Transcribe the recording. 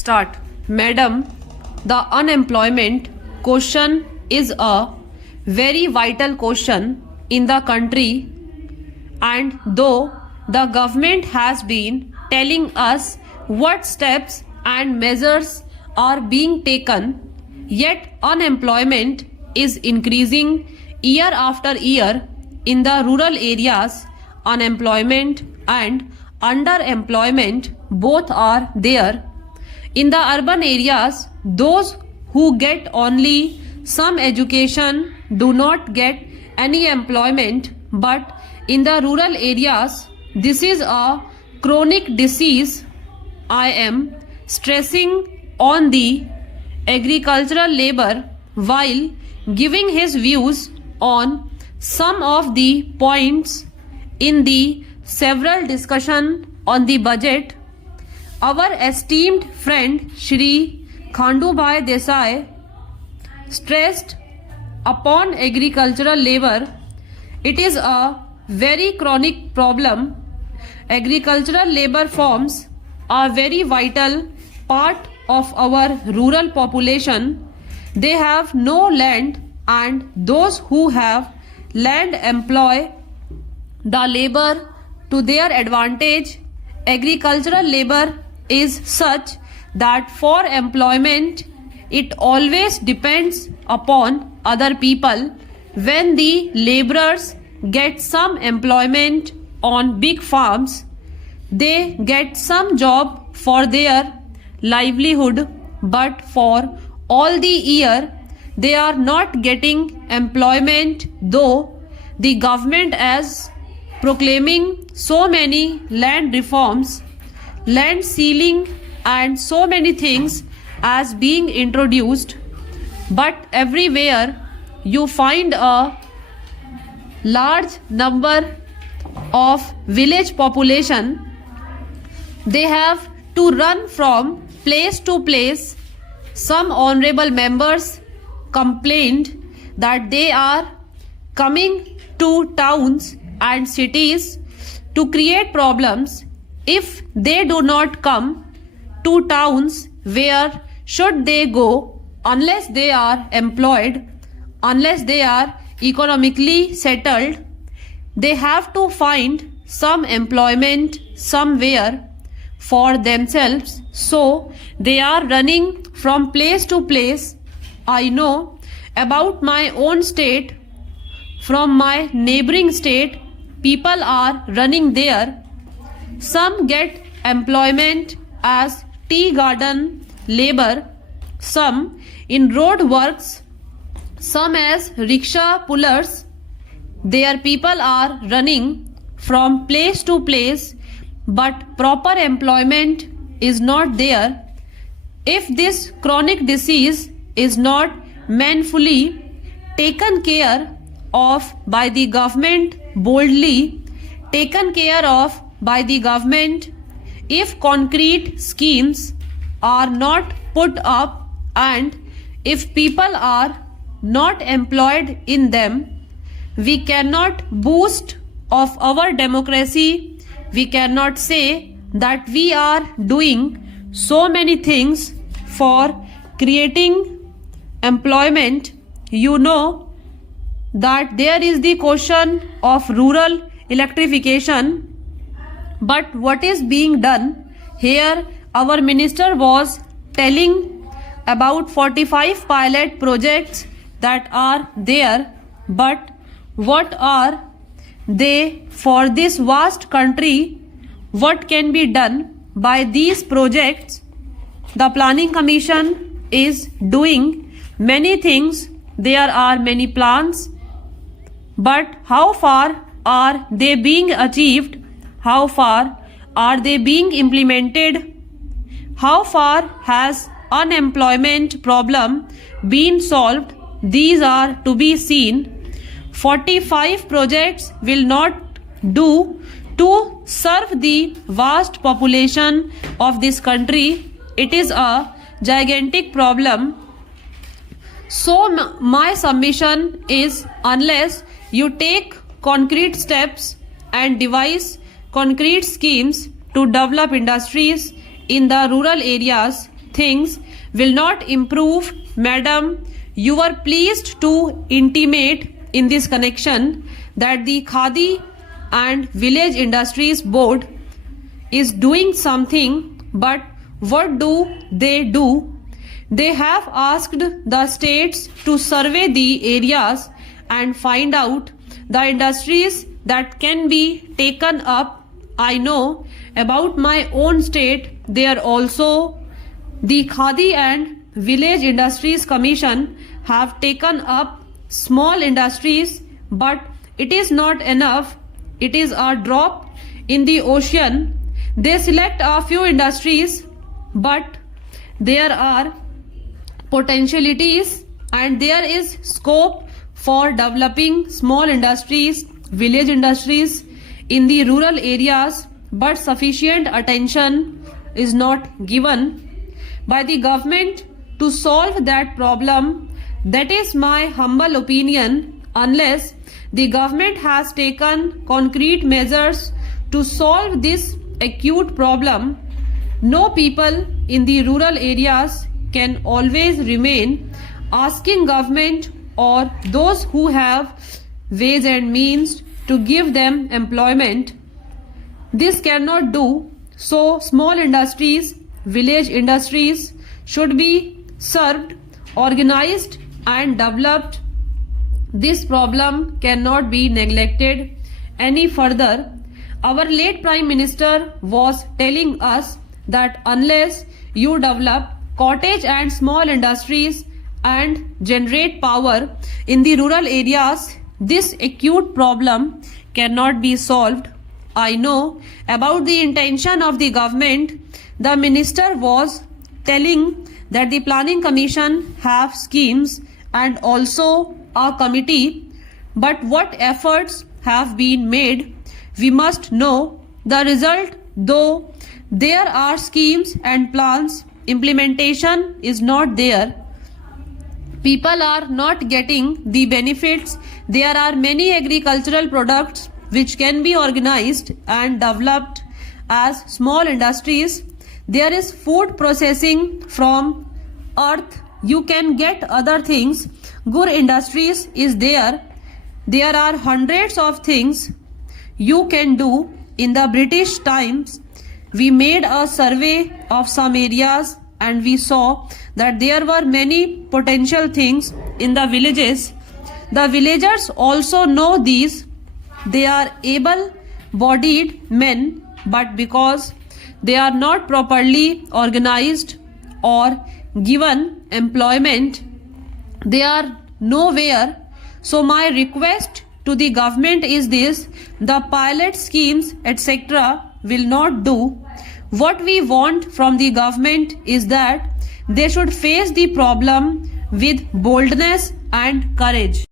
Start. Madam, the unemployment question is a very vital question in the country, and though the government has been telling us what steps and measures are being taken, yet unemployment is increasing year after year in the rural areas. Unemployment and underemployment both are there. In the urban areas, those who get only some education do not get any employment, but in the rural areas, this is a chronic disease. I am stressing on the agricultural labor while giving his views on some of the points in the several discussion on the budget. Our esteemed friend Shri Khandubhai Desai stressed upon agricultural labor. It is a very chronic problem. Agricultural labor forms a very vital part of our rural population. They have no land, and those who have land employ the labor to their advantage. Agricultural labor is such that for employment it always depends upon other people. When the laborers get some employment on big farms, they get some job for their livelihood, but for all the year they are not getting employment, though the government is proclaiming so many land reforms, land sealing, and so many things as being introduced, but everywhere you find a large number of village population. They have to run from place to place. Some honorable members complained that they are coming to towns and cities to create problems. If they do not come to towns, where should they go unless they are employed, unless they are economically settled? They have to find some employment somewhere for themselves, so they are running from place to place. I know about my own state. From my neighboring state, people are running there. Some get employment as tea garden labor, some in road works, some as rickshaw pullers. Their people are running from place to place, but proper employment is not there. If this chronic disease is not manfully taken care of by the government, boldly taken care of by the government, if concrete schemes are not put up, and if people are not employed in them, we cannot boost of our democracy. We cannot say that we are doing so many things for creating employment. You know that there is the question of rural electrification, but what is being done here? Our minister was telling about 45 pilot projects that are there, but what are they for this vast country? What can be done by these projects? The Planning Commission is doing many things. There are many plans, but how far are they being achieved? How far are they being implemented? How far has unemployment problem been solved? These are to be seen. 45 projects will not do to serve the vast population of this country. It is a gigantic problem. So my submission is, unless you take concrete steps and devise concrete schemes to develop industries in the rural areas, things will not improve. Madam, you were pleased to intimate in this connection that the Khadi and Village Industries Board is doing something, but what do? They have asked the states to survey the areas and find out the industries that can be taken up. I know about my own state, there also the Khadi and Village Industries Commission have taken up small industries, but it is not enough. It is a drop in the ocean. They select a few industries, but there are potentialities and there is scope for developing small industries, village industries in the rural areas, but sufficient attention is not given by the government to solve that problem. That is my humble opinion. Unless the government has taken concrete measures to solve this acute problem, no people in the rural areas can always remain asking government or those who have ways and means to give them employment. This cannot do. So small industries, village industries should be served, organized and developed. This problem cannot be neglected any further. Our late Prime Minister was telling us that unless you develop cottage and small industries and generate power in the rural areas, this acute problem cannot be solved. I know about the intention of the government. The minister was telling that the Planning Commission have schemes and also a committee, but what efforts have been made? We must know the result. Though there are schemes and plans, implementation is not there. People are not getting the benefits. There are many agricultural products which can be organized and developed as small industries. There is food processing from earth. You can get other things. Good industries is there. There are hundreds of things you can do. In the British times, we made a survey of some areas and we saw that there were many potential things in the villages. The villagers also know these. They are able-bodied men, but because they are not properly organized or given employment, they are nowhere. So my request to the government is this: the pilot schemes etc. will not do. What we want from the government is that they should face the problem with boldness and courage.